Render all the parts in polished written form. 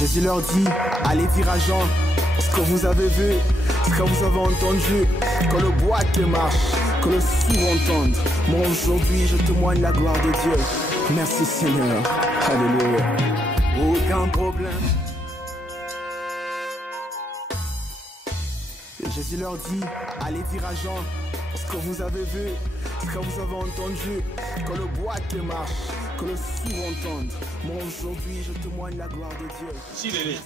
Jésus leur dit, allez dire à Jean, ce que vous avez vu, ce que vous avez entendu, que le boîte marche, que le sourd entende. Moi aujourd'hui je témoigne la gloire de Dieu. Merci Seigneur. Alléluia. Aucun problème. Et Jésus leur dit, allez dire à Jean, ce que vous avez vu, ce que vous avez entendu, que le boîte marche, que le sourd entende. Moi aujourd'hui je témoigne la gloire de Dieu. Si les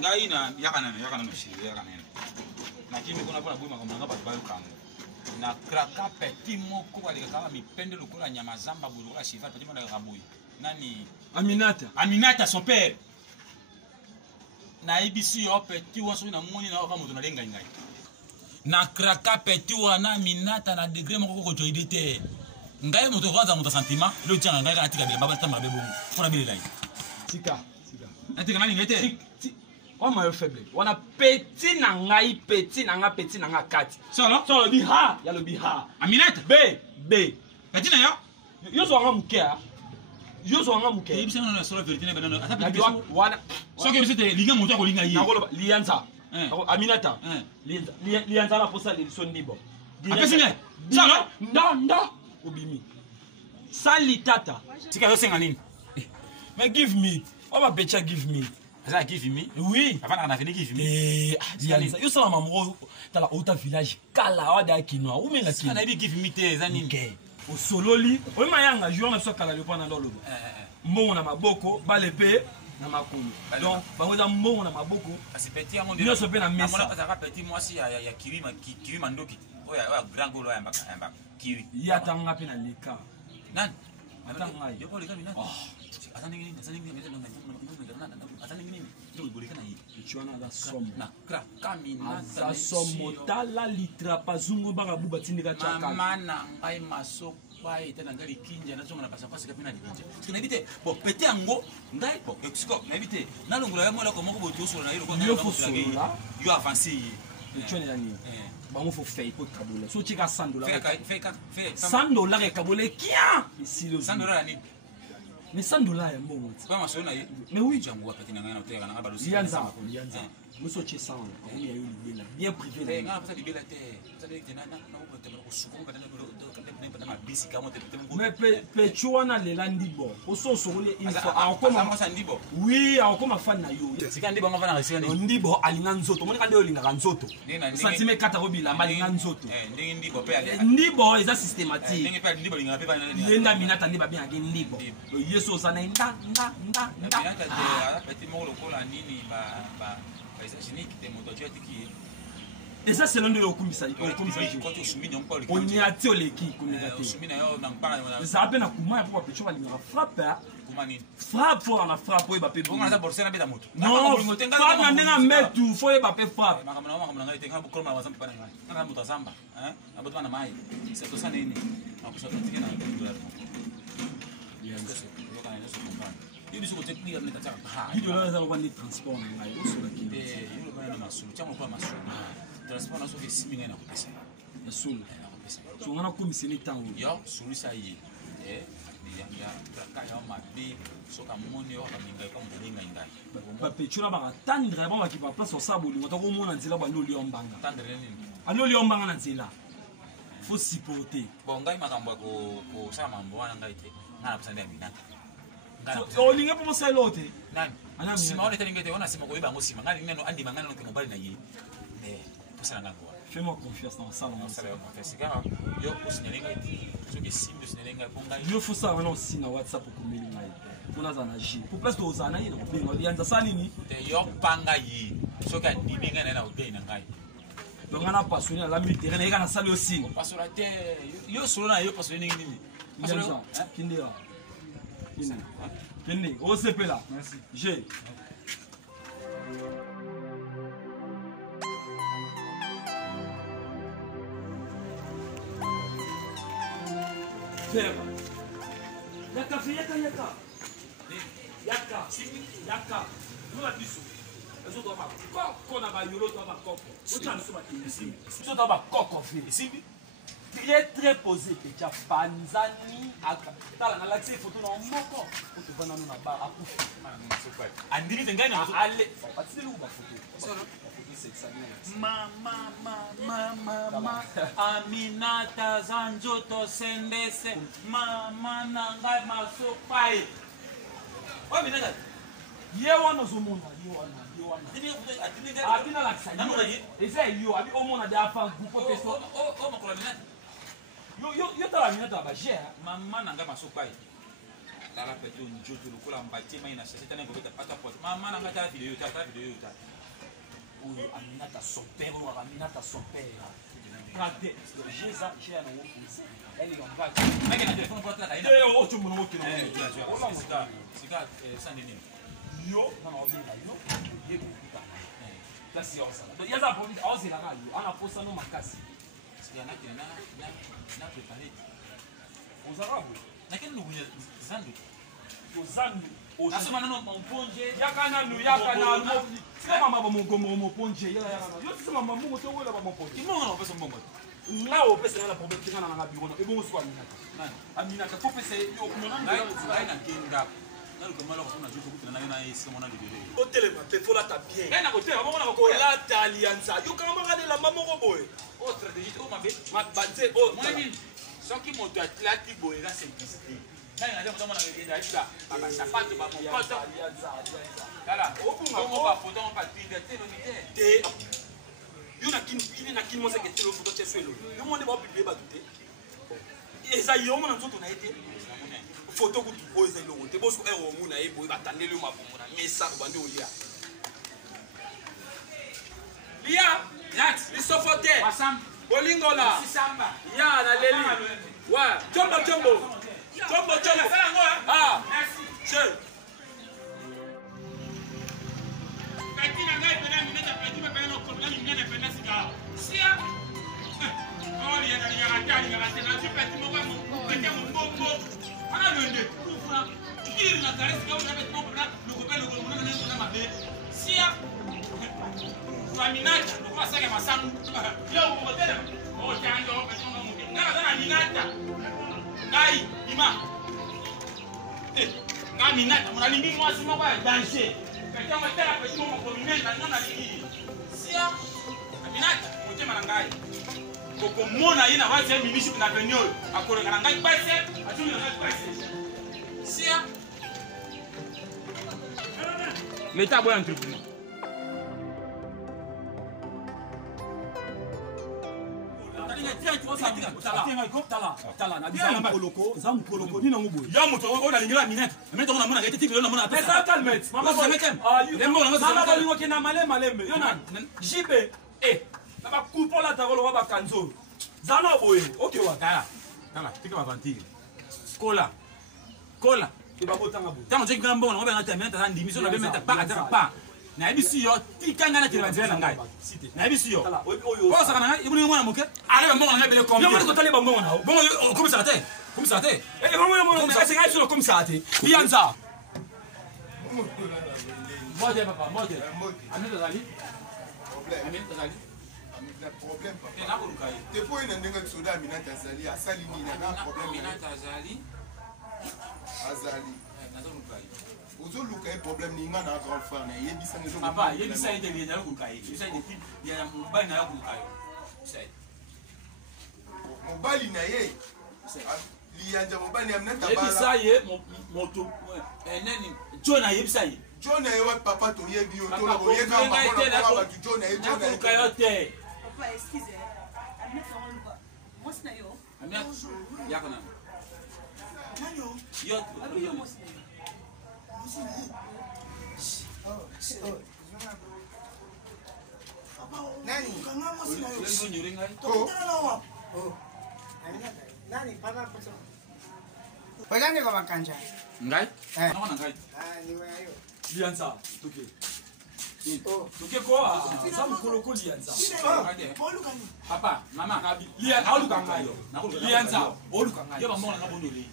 gaïna yakana no si yakana. Na kimi kuna kuna buma kama ngaba bayo kanga. Na kraka petit moko wale kama mipende lokola nyama zamba bulura shifa petit mona kabuyi. Nani Aminata son père. Na ibisi yo petit waso na moni na kama moto na lenga ngai. Na kraka petit wana Aminata na degré moko ko joide te. Ngai moto kwanza moto sentiment le tient ngai kana tika de baba tamba bebo fona bilela yi tika tika nani ngete on ma faible on a petit na ngai kati solo biha ya lo biha Aminata b petit na yo so nga muke ibisa na solo vérité na banana ata bi wana so ke bisete linga moto ko linga yi nakolo lianza Aminata lianza la posa le son libo apesine solo non Obimi. Sali tata. Tika yo senga nini? Mais give me. On va betcha give me. Ça give me? Oui. Avant on a fini give me. Yo sala mamro tala ota village kala wada kinwa. Ou menga kinwa. Na bi give me te zani. O sololi. O mayanga joueur na so kala le pana ndolo. Mbongo na maboko, balepe na makulu. Donc bango za mbongo na maboko. Asipeti yango ndio. Yo so pe na mesa. Amona pasa petit mwasi ya kiwi mandoki. Oya grand golo ya mbaka. Kiwi. Yatanga pe na leka. Nani? Atanga yo ko leka mina. Atanga nini? Atanga nini? Ndio boleka yi. Ichwana za somo. Na kra kamina za somo tala litra pazungu baka buba tindika chaka. Mama na ngai masokwa etana ngali kinja na zonga na pasa pasa kapina kinja. Sika na bite bo pete yango ngai bo exco na bite na longula ya mola ko moko bo toso na yiro ko na yo avancer. Ichwana ya nini? Bango faut faire pour Kabule. So tu as $100. Fais $100 et Kabule qui a ici le $100 ni. Mais $100 est bon. Pas ma sona yi. Mais oui, jango wakati na ngana uteka na ngaba lianza. Muso che 100. On y a eu l'idée bien privé. Ngana pasa libela te. Ça veut dire na ko te ko suko ka na ma bisi ka mo te mais pe chuana le landibo. O so so le info. Akoma sa ndibo. Oui, akoma fan na yo. Sika ndibo ngafana ka sika ndibo alinga nzoto. Moni ka ndio linga nzoto. Santime kata robila malinga nzoto. Ndingi ndibo pe ali. Ndibo eza systématique. Ndingi pe ndibo linga pe ba na. Yenda Aminata ndiba bien agi ndibo. Yeso sana nda. Aminata te petit mo lokola nini ba génique de moto tu atiki. Et ça c'est l'un de okumbisa quand tu soumis non pas le on y a tioleki communicateur soumis na yo na mpana ça appelle na kuma pour pecho ba linga frappe kumani frappe pour na frappe ba pe on a borser na beta moto non frappe na ndenga metu faut ba pe frappe makamana ngai tenga bukolo na wazamba pana ngai na moto zamba na boto na mai c'est to ça nini akusa katika na dollar il faut que tu aies un état il doit avoir des transports na ngai so la kinde yo bana na sulu chamo kwa masulu transport na so ke siminga na kupesa na sulu so ngana komisi ni tango yo sulu sa yi ya kaya mabe so ka moni yo ka minga ko mbolinga ngai ba pechura ba tendre ba ki ba place so saboli ngata ko mona nzela ba loli ombanga tendre nini aloli ombanga na nzela faut supporter bon ngai makambo ko sa mambo wana ngai te na pesa ndio Aminata o linga po sa lote nani ana sima ole tenge te ona sima ko iba ngosima ngali neno andi mangana no ke mobali na ye posala ngako fais-moi confiance dans ça non ça va confiance car yo osinelenga iti so ke simbi osinelenga ponga yo faut ça wana osina WhatsApp ko meli ngai kuna za na ji pour place to za na yina ko benga lianza sani ni te yo panga yi so ka diminga na hotel na ngai donc ana passionné la mi terrain eka na sali aussi passionné te yo solo na yo passionné nini passionné kindia Kende, OCP là. Merci. G. Verre. Ya café, yaka. Yaka. Nous la biso. Les autres doivent coco na ba yolo doivent coco. Autant nous sommes ici. Les autres doivent coco fait. Ici. Très posé déjà Panzani tala na l'accès photo na moko pour te vendre na ba akufi. Andiri tengani na allez. Patisi lu ba photo. Mama Aminata Zanjoto Sembese mama nanga masopai. Oh Aminata. Ye wana zomona, ye wana. Atina la kisa. Eza yo, abi omona de afa gupo peso. Oh makola Aminata. Yo tala Aminata ba gère. Mama nanga masopai. Tala peto njoto lokola mbati mai na sasa tena ngobeta pata pot. Mama nanga ta video ta. Oyo Aminata son père, ou Aminata son père. Regardez, j'ai ça, j'ai un nouveau fils. Elle est en bas. Mais il y a un téléphone pour toi là. Oh, tu me l'as dit. C'est sans déni. Yo, non, yo. Là, c'est ça. Donc, il y a ça pour dire, oh, c'est la radio. On a posé nos macasses. C'est qu'il y en a qui n'a préparé. Aux Arabes. N'a qu'un nouveau Zandu. Aux Zandu. À ce moment-là, mon ponge. Yakana. C'est maman mon ponge. Yo, c'est maman mon moto ou là mon ponge. Qui m'ont fait son bon mot. Là, on peut se rendre problème dans la bureau. Et bon, soit Aminata. Faut que c'est yo. Au téléphone, il faut la taper. Il faut la alliance. Yo, comment on la maman boy. Oh, stratégie, oh ma bête. Ma bande, oh, moi, ce qui m'a dit là, qui boit là, simplicité. Là, il y a des gens qui ont dit là, ça part de ma pote. Voilà, on va photo, on va dire, yo na kin mo se que tu le photo tu fais le yo mo ne ba publier ba douter et ça yo mo na nzoto na été photo ku tu eza lo te bo so e wo mu na e bo ba tandele ma bomo na mesa ba ndi olia lia yat isofote Wasam bolingola Samba ya na leli wa jombo ah merci che Petit na ngai pena mineta petit pena no ko ngai mineta pena siga. Sia. Oh ya ngata na petit mo kwa mo petit mo bombo. Ana lende. Kufuna. Kiri na kare siga na petit mo pena no ko pena ko mo na mabe. Sia. Kwa minata no kwa saka masamu. Yo ko tena. Oh chanjo petit mo mo. Na minata. Ngai ima. Ngai minata mo na lingi mo asima kwa danger. Quand on était là, petit moment communal, maintenant on a dit, si Aminata, on tient ma langue. Pour mon aïe, n'a pas été ministre de l'avenir. À quoi le langue passé, à tout le monde passé. Si l'État boit un truc. Na ebisi yo tikanga na televizio na ngai na ebisi yo o saka na ngai ibuni mwana moke ale mbongo na ngai bele kombi yo mwana ko tali mbongo na bongo comme ça te e mbongo ça c'est ngai sur comme ça te bianza mode papa mode amina zali problème papa depuis na ndenga soda Aminata azali asali ni na problème Aminata azali Ozo luka e problème ni nga na grand frère na yebisa ngezo papa yebisa ide bien na kukai yebisa ide ya mobali na kukai sai mobali na ye lianja mobali Aminata bala yebisa ye moto neni John yebisa ye John na ye wa papa to yebi yo to lo ye ka ba ba John na ye kukai yote papa excuse Aminata on luka moi c'est yo Aminata yakona nani yo abi yo moi nani nani papa poto Wajani kwa makanja ngai naona ngai ni wewe bianza toke toke ko aza mokolo ko lianza papa mama aoluka ngai lianza oluka ngai yo bambongo nanga bondole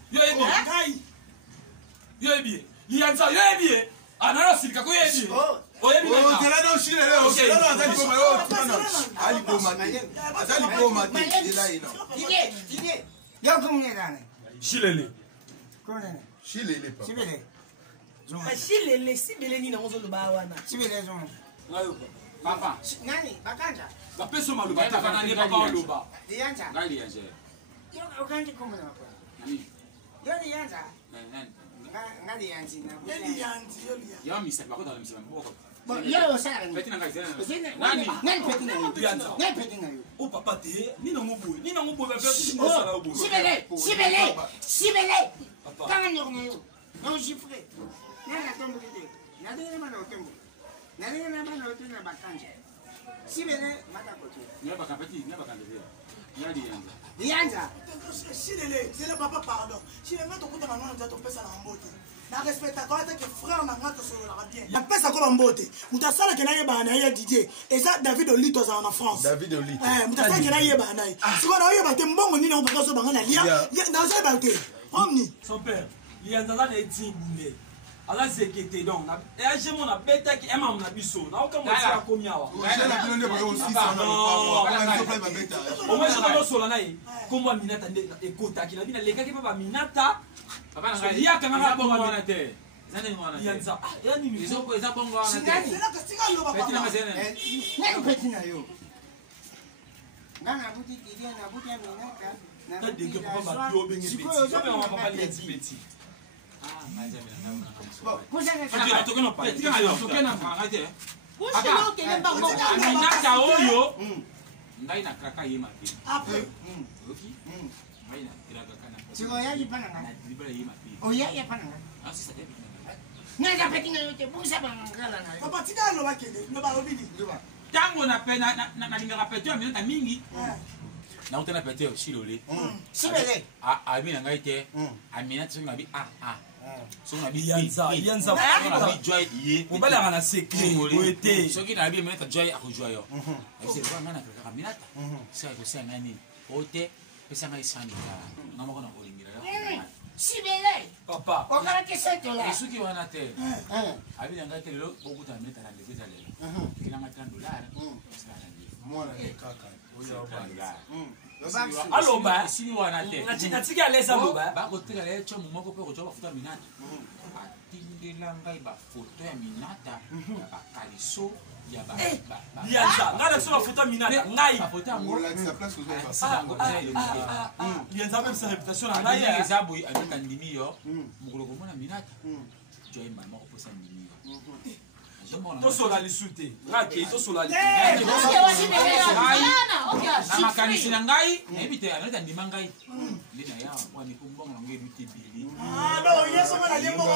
yo yebi lianza yo yebi anana silika ko yebi oyebi ozela na oshilele ozela azali koma yo tuna ali koma te azali koma te ela ina Dide. Yo kumngedane. shilele Kunene. shilele papa Sibele. Shilele sibele nini ngozoloba wana. Sibele zo. ngayo papa Nani bakanja. bapeso maloba takana ne papa oloba Dianja. ngai lianje Yo ukanje kumna kwa. nani Yo dianja. nani Ngadi yanzi na. yo misa bakota na misa mboko Yo osara ni. peti na ngai tena Nani? Nani petina yo? Dianja. Nani petina yo? o papa te nina ngoboye bape kusala obo Sibele. Papa. Kanga nyokna yo. No chiffre. Nana tombo kite. Nadele mana otembo. Nadele mana otena bakanja. Sibele mata kote. ni baka peti ni baka ndele ya lianje Dianja. Shilele, c'est le papa pardon. Shilele, tu as un nom de ton père à la mbote. Na respecta quand que frère na ngata solo la bien. La pesa ko mbote. Mutasala ke na yeba na ye DJ. Eza David Olito za en France. David Olito mutasala ke na yeba na. Siko na yeba te mbongo nini on peut so bangana lia. Na za ba te. Omni. son père lianza za na etimbume ala zekete donc na age mon na betaki emam na biso na oka mo tia komi awa ozela kilo nde bayo 600 na papa ba beta au moins na sola na ye kombo minata nde ekotaki na bina lekaki papa minata papa na ngai ya kanga bongo wana te zane ngwana te lianza yani ni izo eza bongo wana te Singani. C'est là que singa lo peti na papa. mazene Nani petina yo? Nana buti kije na buti aminaka. ta dege papa ba bio benge beti papa ma papa lianza beti ngaja mina ngana Kusana toke no pa peti na yo toke na ngai te Bushilo kele bango. aminata oyo ngai na kaka ye mabe Après, oki ngai na kiraka kana Siko ya jipana na ngana. libera ye mabe Oya ya pana ngana. asi sa te Nana petina yo te busa bangala na yo. papa tika lo ba kele, lo ba obidi. tango na pe na lingaka pete ya minata mingi na utana pete ya shilole Sibele. abi na ngai te aminata soki na bi soki na bi lianza soki na bi joy ye obalaka na secret oete soki na bi minata joy akojwa yo ese ba ngana kaka minata sai ko sai ngani ote pesa ngai sani na moko na kolingira yo Sibele. papa Okara ke seto la. esuki wana te abi na ngai te lelo okuta minata na ndeko eza lelo kilanga $30 sala na mwana ni kaka oya ba aloba esili wana te natiki alesa aloba bakotika le tiomo moko mpe kozwa bafoto ya minata atindela ngai bafoto ya minata ya bakaliso ya lianza ngai na biso bafoto ya minata ngai bafoto yango olakisa place ozwa alakisa yango eza elenge lianza mepesa réputation na ngai ngai eza boye ameka ndimi yo mokolo komona minata joye mama koposa ndimi yo tosola lisu te ngai akei tosola lisu na makanisi na ngai nayebi te anata ndima ngai nde na ya wani kombongo nango eluti ebele Ah non, yeso na lembo ko.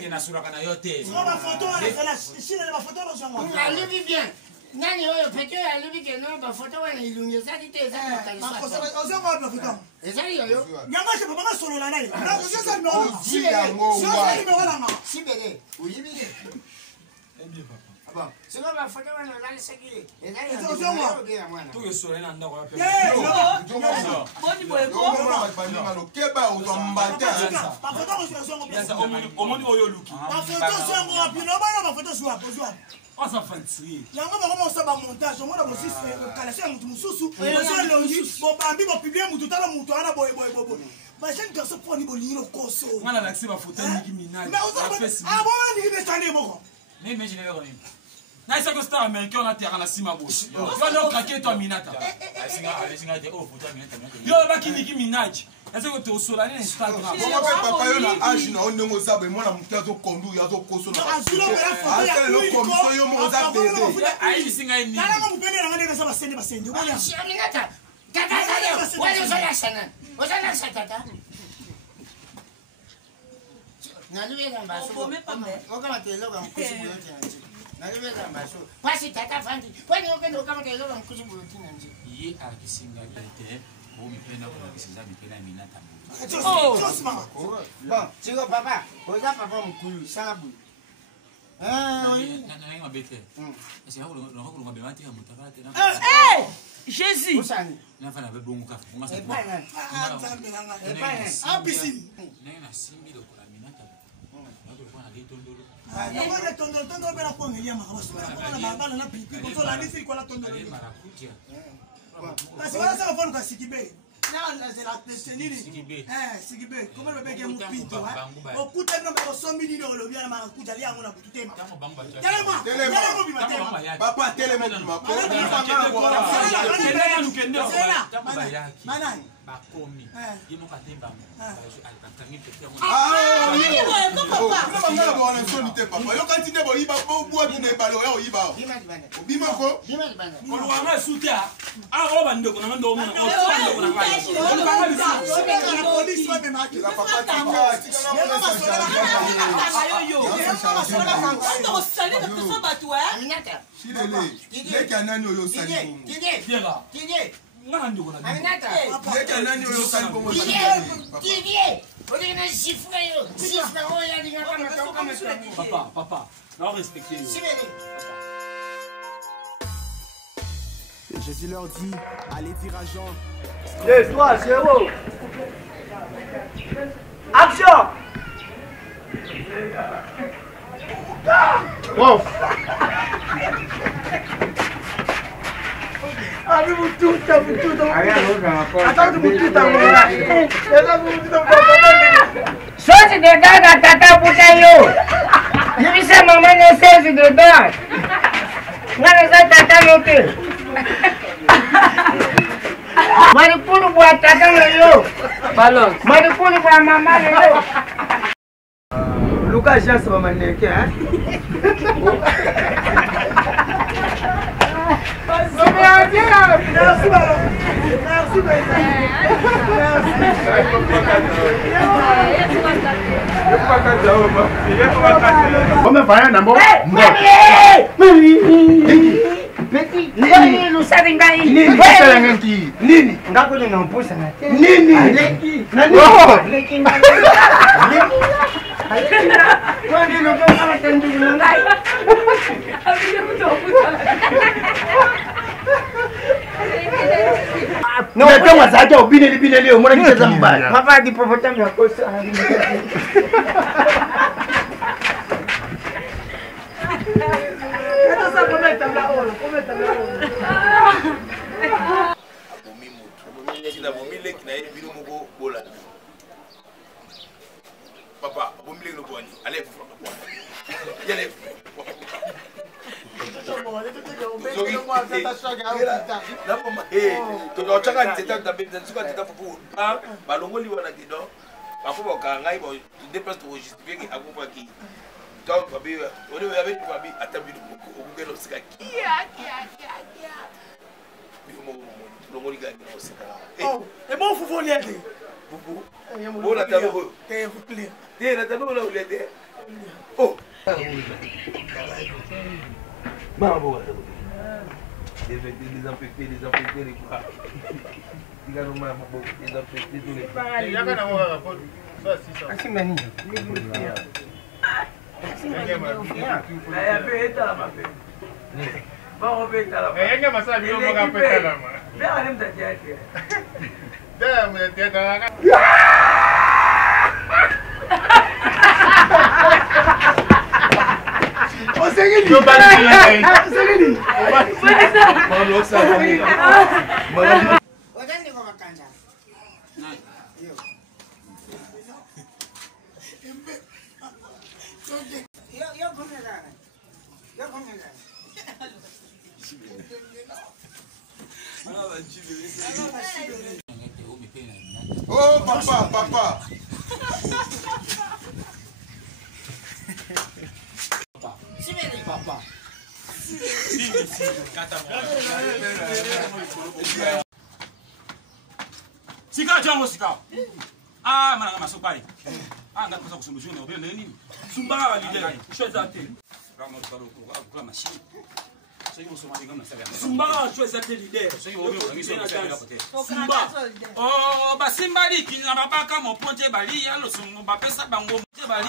ke nasolaka na yo te So ba photo wana sala shilele ba photo lo zango. Alibi bien. Nani oyo peto ya alibi ke no ba foto wana ilunge zati te za Ma kalisa. kosala ozango ba photo. Ezali yo. Nyanga se baba solo la nai. Na ko sasa no. ozwi yango Sasa wa ni wala nga. Sibele. Uyibi ke. Aba. Siko ba foto wana zali sekile. Ezali yo mwana. tokesola na ndako ya pe Boni boye ko. keba ozwa mbata Ba photo ko sala zango. lianza omoni oyo oluki Ba photo zango wapi no bana ba photo zwa ko zwa. oza fantirie Yango ba ko sa ba montage mo na bo sis kala se mutu mususu. Ozo longi bo bambi bo publier mutu tala mutu ana boy. Ba jeune garçon pour ni boliro koso. ngai na lakisi bafoto ya Nicki Minaj Mais ozo bapesi ah bon ni be tande boko. me imagine lelo nini naisaki star américain onateyaka na nsima bosi wana okrake to aminata asinga te oyo foto ya minata yo oyebaki Nicki Minaj ezaki tosola ne na instagram bongo mpe papa yo na age na yo ndenge oza boye mwana moke azokonduire azokoso na asalelokoomiso yo moko oza bebe ayebisi ngai nini Nalanga mupende na ngane besa basende. Bona. Aminata. Tata zale. Wale uzala sana. Uzala sa tata. Nalibeka mbaso. Opome pambe. Okama telo ka mkusi buyote nje. Nalibeka mbaso. Pasi tata fandi. Kwani okendo okama telo ka mkusi buyote nje. ye alakisi ngai te oyo mipenda kolakisa eza mipenda ya minata Jos mama. Bon, siko papa. Oza papa mkulu sabu. ngai Jésus. Papa, télémo. Papa, non respectez. Jésus leur dit, allez dire à Jean. 2, 3, 0. Action. Wow. Abi mututa. Attends, mututa. Sorte de dada tata putanyo. Nibisa mama ne sense de dada. Ngana za tata note. Maripuru kwa tata yo. Balon. Maripuru kwa mama yo. Lucas já se vai manter, hein? Como vai, namor? Petit, nini lusabi ngai. Nini, pesa ngangi. Nini, ngako ni nampusa na. nini. Nani? Leki ngai. Kwani ndo kama tendu ngai. No, kama sasa ubine leo mbona kicheza mbaya? Papa di popotami akosa. Papa, bomile no boni. Allez, allez. balongoli wana kido bafo bakanga bo déplace to justifier ako kwa ki donc babi on est avec babi atabidu okugelo sika kia bimo longoli gani no sika et bon vous voulez aider bubu bona tabo et vous plaît té na tabo la ulete oh Bravo. Désinfecter les quoi. Il y a désinfecter tous les pas. Il y a pas Oh papa. Papa. Sika jango sika. Ah, mana masopai. Ah, ngapasa kusuluhisha obele nini? Sumba lidera. Shwezate. Kama kwa machine. Sumba choisate leader. Sumba. Oh, basimba liki na babaka mo ponje bali ya lo sungu bapesa bango bali.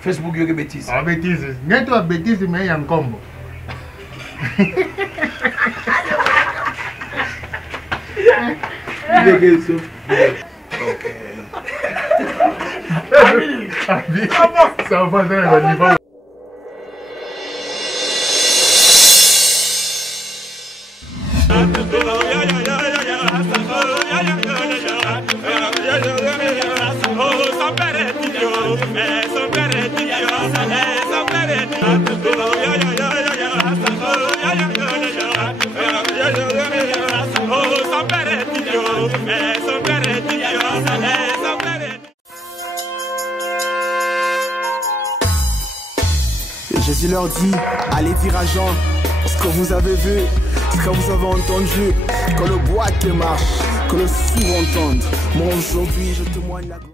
Facebook yoke bêtise. Ah, bêtise. N'est-ce bêtise, mais il y a un combo. Ça va pas dans le niveau. Jésus leur dit, allez dire à Jean, ce que vous avez vu, ce que vous avez entendu, que le boîtier marche, que le sourd entende. Moi aujourd'hui je témoigne la gloire.